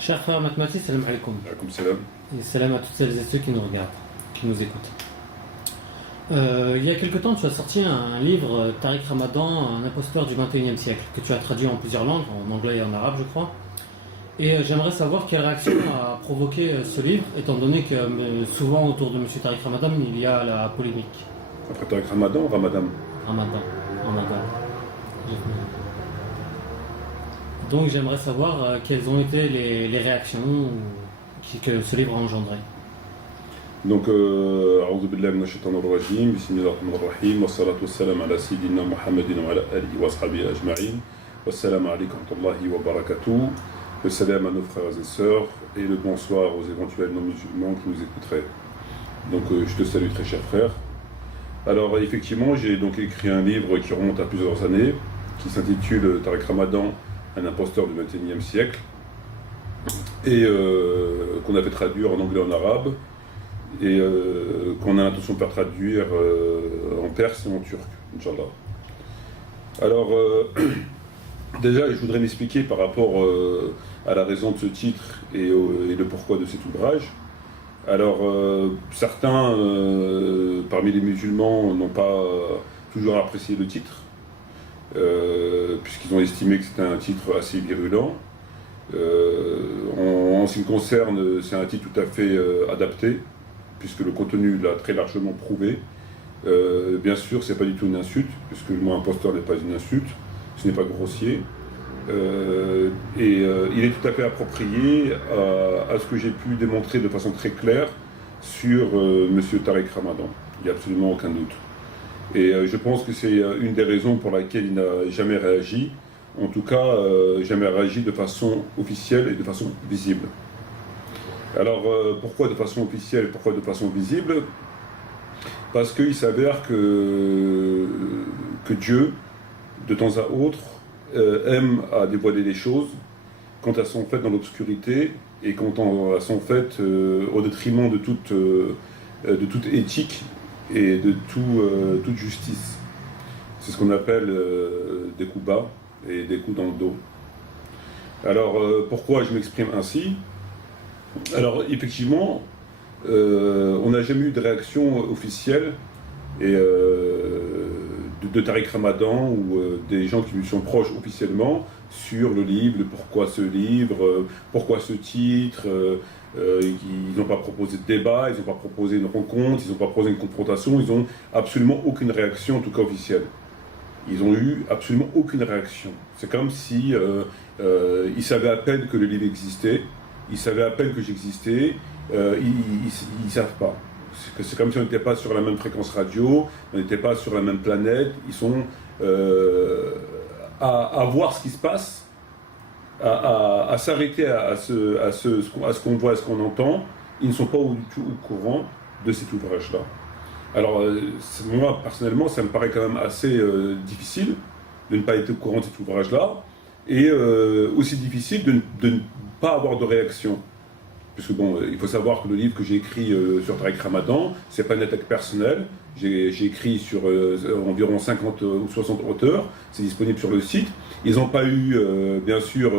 Cher frère mathématique, salam alaikum. Alaikum salam. Et salam à toutes celles et ceux qui nous regardent, qui nous écoutent. Il y a quelque temps, tu as sorti un livre, Tariq Ramadan, un imposteur du XXIe siècle, que tu as traduit en plusieurs langues, en anglais et en arabe, je crois. Et j'aimerais savoir quelle réaction a provoqué ce livre, étant donné que souvent autour de M. Tariq Ramadan, il y a la polémique. Après Tariq Ramadan ou Ramadan? Ramadan. Donc j'aimerais savoir quelles ont été les réactions que ce livre a engendrées. Donc, أعوذ بالله من الشيطان الرجيم بسم الله الرحمن الرحيم والصلاة والسلام على سيدنا محمد وعلى آله وأصحابه أجمعين والسلام عليكم ورحمة الله وبركاته. Le salam à nos frères et sœurs et le bonsoir aux éventuels non-musulmans qui nous écouteraient. Donc je te salue très cher frère. Alors effectivement j'ai donc écrit un livre qui remonte à plusieurs années, qui s'intitule Tariq Ramadan, un imposteur du XXIe siècle, et qu'on a fait traduire en anglais et en arabe, et qu'on a l'intention de faire traduire en perse et en turc, Inch'Allah. Alors déjà je voudrais m'expliquer par rapport à la raison de ce titre et le pourquoi de cet ouvrage. Alors certains parmi les musulmans n'ont pas toujours apprécié le titre, puisqu'ils ont estimé que c'était un titre assez virulent. En ce qui me concerne, c'est un titre tout à fait adapté, puisque le contenu l'a très largement prouvé. Bien sûr, c'est pas du tout une insulte, puisque le mot imposteur n'est pas une insulte, ce n'est pas grossier. Il est tout à fait approprié à ce que j'ai pu démontrer de façon très claire sur Monsieur Tariq Ramadan. Il n'y a absolument aucun doute. Et je pense que c'est une des raisons pour laquelle il n'a jamais réagi, en tout cas jamais réagi de façon officielle et de façon visible. Alors pourquoi de façon officielle et pourquoi de façon visible? Parce qu'il s'avère que Dieu, de temps à autre, aime à dévoiler les choses quand elles sont faites dans l'obscurité et quand elles sont faites au détriment de toute éthique et de toute justice. C'est ce qu'on appelle des coups bas et des coups dans le dos. Alors pourquoi je m'exprime ainsi? Alors effectivement, on n'a jamais eu de réaction officielle et de Tariq Ramadan ou des gens qui lui sont proches officiellement sur le livre, le pourquoi ce livre, pourquoi ce titre. Ils n'ont pas proposé de débat, ils n'ont pas proposé une rencontre, ils n'ont pas proposé une confrontation, ils n'ont absolument aucune réaction, en tout cas officielle. Ils n'ont eu absolument aucune réaction. C'est comme si ils savaient à peine que le livre existait, ils savaient à peine que j'existais, ils ne savent pas. C'est comme si on n'était pas sur la même fréquence radio, on n'était pas sur la même planète. Ils sont à voir ce qui se passe, à s'arrêter à ce qu'on voit, à ce qu'on entend. Ils ne sont pas du tout au courant de cet ouvrage-là. Alors moi, personnellement, ça me paraît quand même assez difficile de ne pas être au courant de cet ouvrage-là, et aussi difficile de ne pas avoir de réaction. Puisque bon, il faut savoir que le livre que j'ai écrit sur Tariq Ramadan, c'est pas une attaque personnelle. J'ai écrit sur environ 50 ou 60 auteurs, c'est disponible sur le site. Ils n'ont pas eu, bien sûr,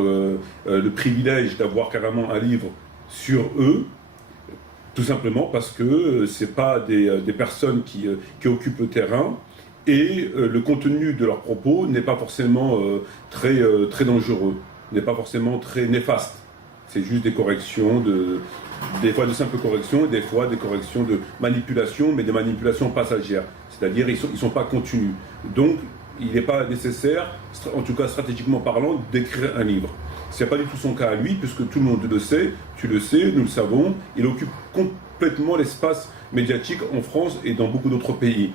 le privilège d'avoir carrément un livre sur eux, tout simplement parce que c'est pas des personnes qui occupent le terrain, et le contenu de leurs propos n'est pas forcément très dangereux, n'est pas forcément très néfaste. C'est juste des corrections, des fois de simples corrections, et des fois des corrections de manipulation, mais des manipulations passagères. C'est-à-dire ils sont pas continus. Donc il n'est pas nécessaire, en tout cas stratégiquement parlant, d'écrire un livre. Ce n'est pas du tout son cas à lui, puisque tout le monde le sait, tu le sais, nous le savons. Il occupe complètement l'espace médiatique en France et dans beaucoup d'autres pays.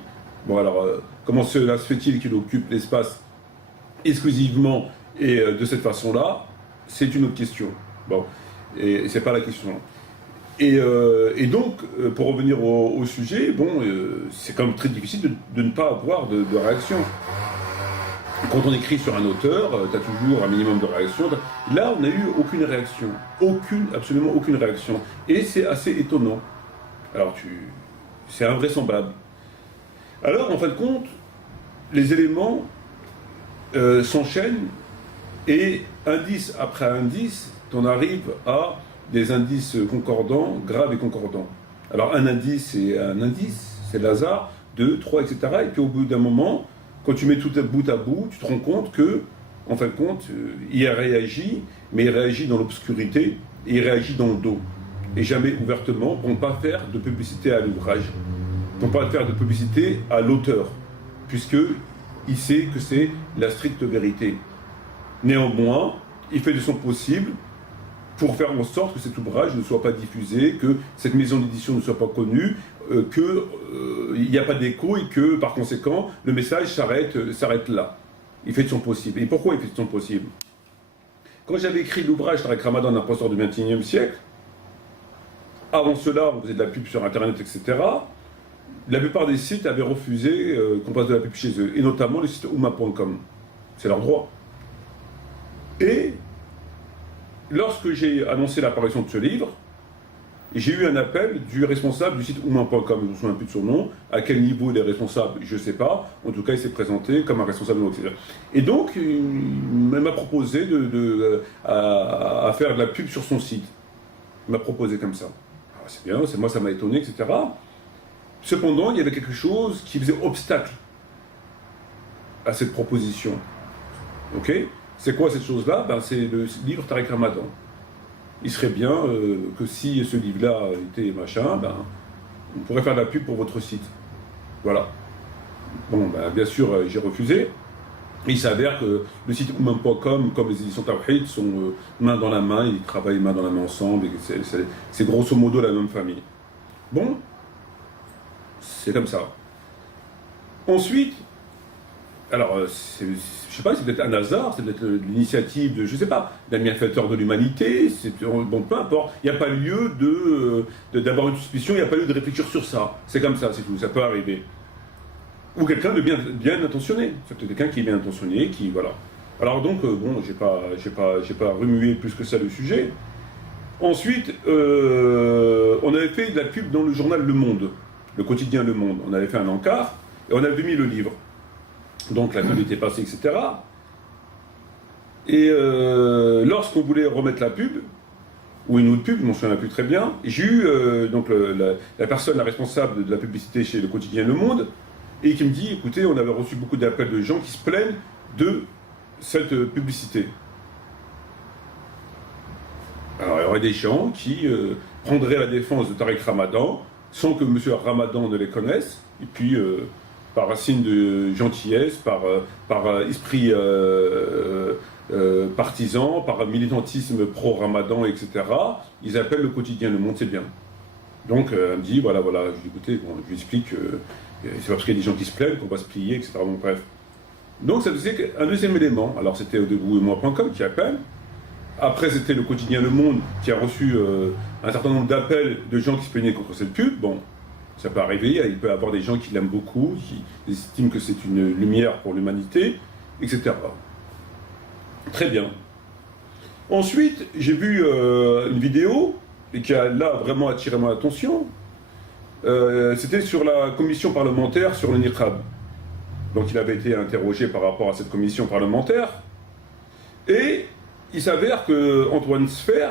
Bon alors, comment cela se fait-il qu'il occupe l'espace exclusivement et de cette façon-là? C'est une autre question. Bon, et c'est pas la question. Et donc, pour revenir au sujet, bon, c'est quand même très difficile de ne pas avoir de réaction. Quand on écrit sur un auteur, tu as toujours un minimum de réaction. Là, on n'a eu aucune réaction. Absolument aucune réaction. Et c'est assez étonnant. Alors, c'est invraisemblable. Alors, en fin de compte, les éléments s'enchaînent et indice après indice, on arrive à des indices concordants, graves et concordants. Alors un indice, c'est le hasard, 2, 3, etc. Et puis au bout d'un moment, quand tu mets tout bout à bout, tu te rends compte que, en fin de compte, il réagit, mais il réagit dans l'obscurité, et il réagit dans le dos. Et jamais ouvertement, pour ne pas faire de publicité à l'ouvrage, pour ne pas faire de publicité à l'auteur, puisque il sait que c'est la stricte vérité. Néanmoins, il fait de son possible pour faire en sorte que cet ouvrage ne soit pas diffusé, que cette maison d'édition ne soit pas connue, qu'il n'y a pas d'écho et que, par conséquent, le message s'arrête là. Il fait de son possible. Et pourquoi il fait de son possible? Quand j'avais écrit l'ouvrage Tariq Ramadan, un imposteur du XXIe siècle, avant cela, on faisait de la pub sur Internet, etc. La plupart des sites avaient refusé qu'on fasse de la pub chez eux, et notamment le site oumma.com. C'est leur droit. Et lorsque j'ai annoncé l'apparition de ce livre, j'ai eu un appel du responsable du site oumma.com, je ne me souviens plus de son nom, à quel niveau il est responsable, je ne sais pas, en tout cas il s'est présenté comme un responsable de etc. Et donc il m'a proposé à faire de la pub sur son site. Il m'a proposé comme ça. Ah, c'est bien, moi ça m'a étonné, etc. Cependant, il y avait quelque chose qui faisait obstacle à cette proposition. Ok? C'est quoi cette chose-là? C'est le livre Tariq Ramadan. Il serait bien que si ce livre-là était machin, on pourrait faire de la pub pour votre site. Voilà. Bon, bien sûr, j'ai refusé. Et il s'avère que le site oumma.com, comme les éditions Tawhid, sont main dans la main, ils travaillent main dans la main ensemble, et c'est grosso modo la même famille. Bon, c'est comme ça. Ensuite, alors, je sais pas, c'est peut-être un hasard, c'est peut-être l'initiative de, je sais pas, d'un bienfaiteur de l'humanité, bon, peu importe. Il n'y a pas lieu d'avoir une suspicion, il n'y a pas lieu de réfléchir sur ça. C'est comme ça, c'est tout, ça peut arriver. Ou quelqu'un de bien intentionné. C'est peut-être quelqu'un qui est bien intentionné, qui, voilà. Alors donc, bon, j'ai pas remué plus que ça le sujet. Ensuite, on avait fait de la pub dans le journal Le Monde, le quotidien Le Monde. On avait fait un encart, et on avait mis le livre. Donc la pub était passée, etc. Et lorsqu'on voulait remettre la pub, ou une autre pub, je ne m'en souviens plus très bien, j'ai eu donc la personne, la responsable de la publicité chez le quotidien Le Monde, et qui me dit, écoutez, on avait reçu beaucoup d'appels de gens qui se plaignent de cette publicité. Alors il y aurait des gens qui prendraient la défense de Tariq Ramadan, sans que M. Ramadan ne les connaisse, et puis par signe de gentillesse, par esprit partisan, par militantisme pro-Ramadan, etc., ils appellent le quotidien Le Monde, c'est bien. Donc elle me dit, voilà, je lui dis, écoutez, bon, je lui explique, c'est pas parce qu'il y a des gens qui se plaignent qu'on va se plier, etc. Bon, bref. Donc ça faisait un deuxième élément. Alors c'était au début moi.com qui appelle. Après c'était le quotidien Le Monde qui a reçu un certain nombre d'appels de gens qui se plaignaient contre cette pub. Bon, ça peut arriver, il peut y avoir des gens qui l'aiment beaucoup, qui estiment que c'est une lumière pour l'humanité, etc. Très bien. Ensuite, j'ai vu une vidéo et qui a là vraiment attiré mon attention. C'était sur la commission parlementaire sur le niqab. Donc il avait été interrogé par rapport à cette commission parlementaire. Et il s'avère que Antoine Sfer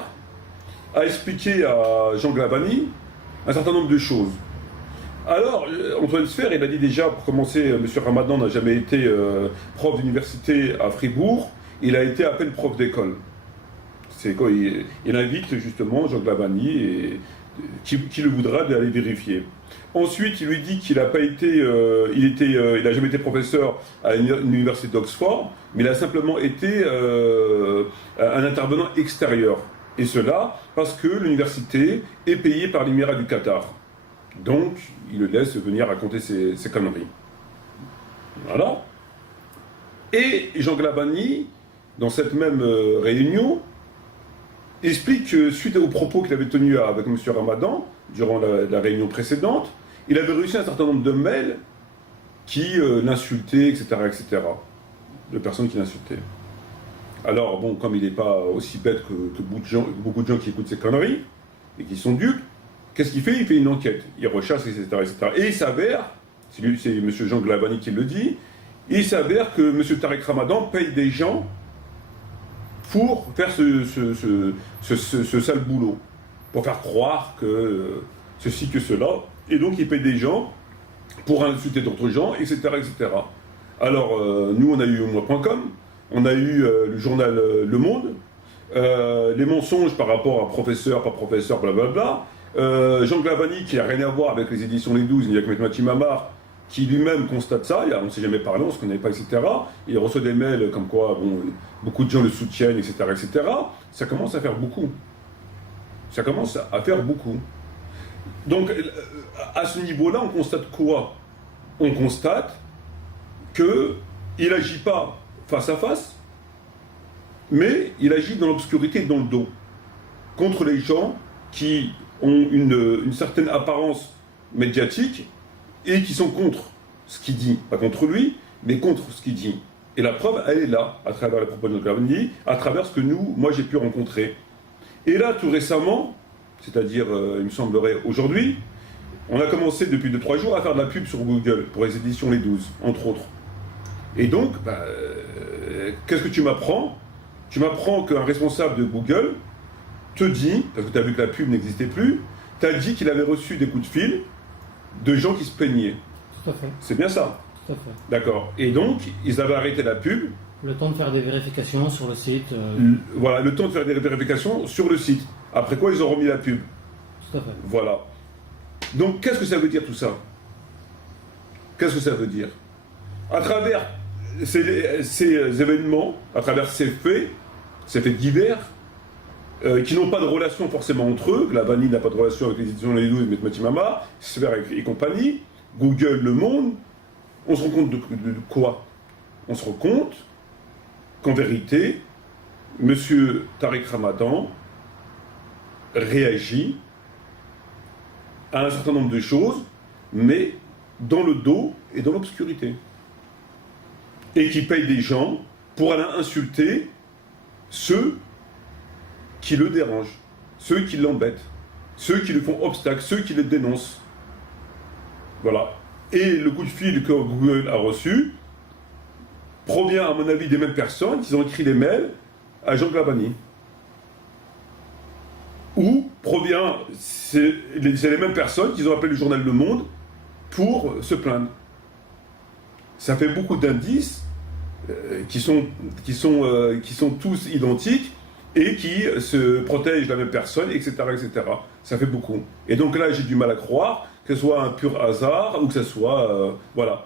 a expliqué à Jean Glavany un certain nombre de choses. Alors, Antoine Sfer, il a dit déjà, pour commencer, M. Ramadan n'a jamais été prof d'université à Fribourg, il a été à peine prof d'école. C'est quoi, il invite justement Jean Glavany, et qui le voudra, d'aller vérifier. Ensuite, il lui dit qu'il n'a pas été, il n'a jamais été professeur à l'université d'Oxford, mais il a simplement été un intervenant extérieur. Et cela parce que l'université est payée par l'Émirat du Qatar. Donc, il le laisse venir raconter ses conneries. Voilà. Et Jean Glavany, dans cette même réunion, explique que suite aux propos qu'il avait tenus avec M. Ramadan, durant la réunion précédente, il avait reçu un certain nombre de mails qui l'insultaient, etc., etc., de personnes qui l'insultaient. Alors, bon, comme il n'est pas aussi bête que beaucoup de gens qui écoutent ces conneries, et qui sont dupes, qu'est-ce qu'il fait? Il fait une enquête, il rechasse, etc., etc. Et il s'avère, c'est M. Jean Glavany qui le dit, il s'avère que M. Tariq Ramadan paye des gens pour faire ce sale boulot, pour faire croire que ceci, que cela. Et donc, il paye des gens pour insulter d'autres gens, etc., etc. Alors, nous, on a eu moi.com, on a eu le journal Le Monde, les mensonges par rapport à professeur, pas professeur, blablabla. Jean Glavany, qui n'a rien à voir avec les éditions Les 12, ni avec Mehmet Mamar, qui lui-même constate ça, on ne s'est jamais parlé, on ne se connaît pas, etc. Il reçoit des mails comme quoi beaucoup de gens le soutiennent, etc., etc. Ça commence à faire beaucoup. Ça commence à faire beaucoup. Donc, à ce niveau-là, on constate quoi? On constate qu'il n'agit pas face à face, mais il agit dans l'obscurité, dans le dos, contre les gens qui ont une certaine apparence médiatique et qui sont contre ce qu'il dit. Pas contre lui, mais contre ce qu'il dit. Et la preuve, elle est là, à travers les propos de Glavany, à travers ce que moi j'ai pu rencontrer. Et là, tout récemment, c'est-à-dire, il me semblerait aujourd'hui, on a commencé depuis 2-3 jours à faire de la pub sur Google, pour les éditions Les 12, entre autres. Et donc, qu'est-ce que tu m'apprends? Tu m'apprends qu'un responsable de Google te dit, parce que tu as vu que la pub n'existait plus, tu as dit qu'il avait reçu des coups de fil de gens qui se plaignaient. Tout à fait. C'est bien ça? Tout à fait. D'accord. Et donc, ils avaient arrêté la pub. Le temps de faire des vérifications sur le site. Voilà, le temps de faire des vérifications sur le site. Après quoi, ils ont remis la pub. Tout à fait. Voilà. Donc, qu'est-ce que ça veut dire tout ça? Qu'est-ce que ça veut dire? À travers ces événements, à travers ces faits divers, qui n'ont pas de relation forcément entre eux, Glavany n'a pas de relation avec les éditions Les 12, Mehmet Mamar, Sphère et compagnie, Google, Le Monde, on se rend compte de quoi? On se rend compte qu'en vérité, M. Tariq Ramadan réagit à un certain nombre de choses, mais dans le dos et dans l'obscurité. Et qui paye des gens pour aller insulter ceux qui le dérangent, ceux qui l'embêtent, ceux qui lui font obstacle, ceux qui le dénoncent. Voilà. Et le coup de fil que Google a reçu provient, à mon avis, des mêmes personnes qui ont écrit des mails à Jean Glavany. Ou provient, c'est les mêmes personnes qui ont appelé le journal Le Monde pour se plaindre. Ça fait beaucoup d'indices qui sont tous identiques et qui se protègent la même personne, etc., etc. Ça fait beaucoup. Et donc là, j'ai du mal à croire que ce soit un pur hasard ou que ce soit... voilà.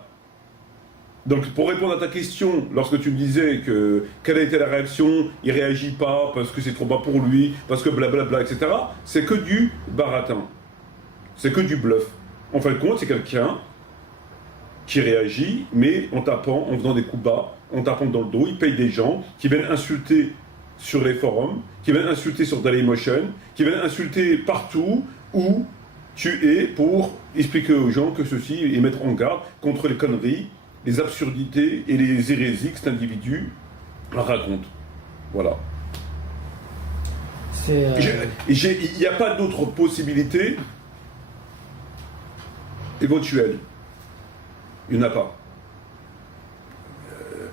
Donc pour répondre à ta question, lorsque tu me disais que quelle a été la réaction, il réagit pas parce que c'est trop bas pour lui, parce que blablabla, etc., c'est que du baratin. C'est que du bluff. En fin de compte, c'est quelqu'un qui réagit, mais en tapant, en faisant des coups bas, en tapant dans le dos, il paye des gens qui viennent insulter sur les forums, qui viennent insulter sur Dailymotion, qui viennent insulter partout où tu es pour expliquer aux gens que ceci et mettre en garde contre les conneries, les absurdités et les hérésies que cet individu raconte. Voilà. Il n'y a pas d'autre possibilité éventuelle. Il n'y en a pas.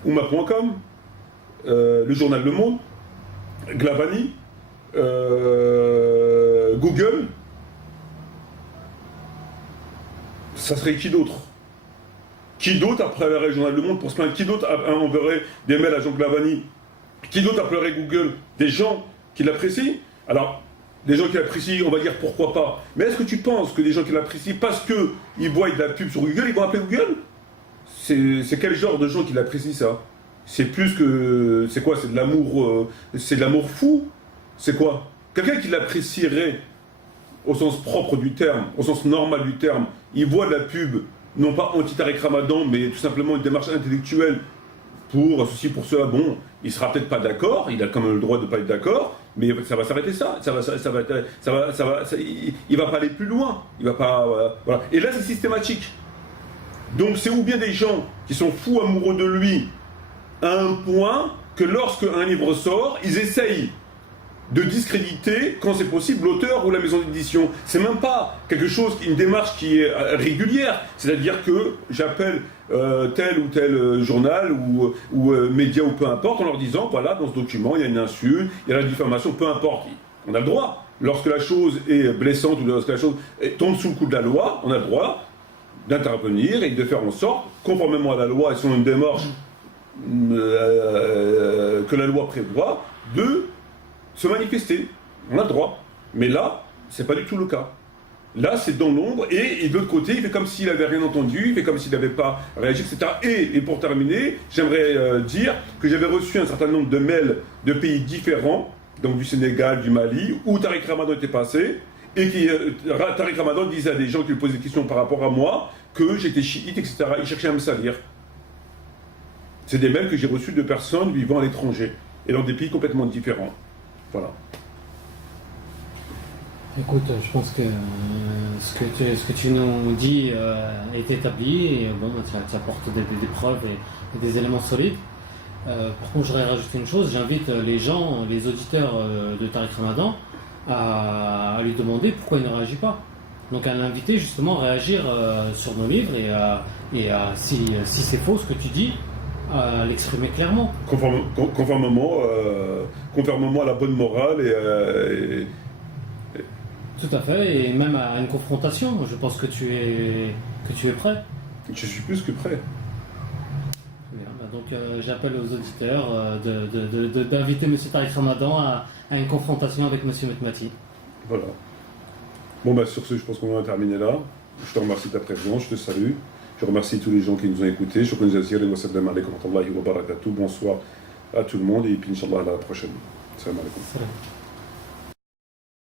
Ouma.com, le journal Le Monde, Glavany, Google, ça serait qui d'autre? Qui d'autre appellerait le journal Le Monde pour se plaindre? Qui d'autre enverrait des mails à Jean Glavany? Qui d'autre appellerait Google? Des gens qui l'apprécient? Alors, des gens qui l'apprécient, on va dire pourquoi pas. Mais est-ce que tu penses que des gens qui l'apprécient, parce qu'ils voient de la pub sur Google, ils vont appeler Google? C'est quel genre de gens qui l'apprécient, ça? C'est plus que... C'est quoi? C'est de l'amour fou? C'est quoi? Quelqu'un qui l'apprécierait au sens propre du terme, au sens normal du terme, il voit de la pub, non pas anti-Tariq Ramadan, mais tout simplement une démarche intellectuelle pour ceci, pour cela. Bon, il sera peut-être pas d'accord, il a quand même le droit de pas être d'accord, mais ça va s'arrêter ça. Il va pas aller plus loin. Il va pas... voilà. Et là, c'est systématique. Donc, c'est ou bien des gens qui sont fous amoureux de lui à un point que lorsque un livre sort, ils essayent de discréditer, quand c'est possible, l'auteur ou la maison d'édition. C'est même pas quelque chose, une démarche qui est régulière. C'est-à-dire que j'appelle tel ou tel journal ou média ou peu importe en leur disant, voilà, dans ce document, il y a une insulte, il y a la diffamation, peu importe. On a le droit. Lorsque la chose est blessante ou lorsque la chose tombe sous le coup de la loi, on a le droit d'intervenir et de faire en sorte, conformément à la loi et selon une démarche que la loi prévoit, de se manifester. On a le droit. Mais là, c'est pas du tout le cas. Là, c'est dans l'ombre, et de l'autre côté, il fait comme s'il n'avait rien entendu, il fait comme s'il n'avait pas réagi, etc. Et pour terminer, j'aimerais dire que j'avais reçu un certain nombre de mails de pays différents, donc du Sénégal, du Mali, où Tariq Ramadan était passé, et Tariq Ramadan disait à des gens qui lui posaient des questions par rapport à moi, que j'étais chiite, etc. Il cherchait à me salir. C'est des mails que j'ai reçus de personnes vivant à l'étranger, et dans des pays complètement différents. Voilà. Écoute, je pense que ce que tu nous dis est établi et bon, tu apportes des preuves et des éléments solides. Par contre, je voudrais rajouter une chose, j'invite les gens, les auditeurs de Tariq Ramadan à lui demander pourquoi il ne réagit pas. Donc à l'inviter justement à réagir sur nos livres et si c'est faux ce que tu dis, à l'exprimer clairement. Conformément à la bonne morale et Tout à fait, et même à une confrontation, je pense que tu es prêt. Je suis plus que prêt. Bien, bah donc j'appelle aux auditeurs d'inviter M. Tariq Ramadan à une confrontation avec M. Metmati. Voilà. Bon, bah sur ce, je pense qu'on va terminer là. Je te remercie de ta présence, je te salue. Je remercie tous les gens qui nous ont écoutés. Bonsoir à tout le monde et puis Inch'Allah à la prochaine. Salam alaikum. Salam.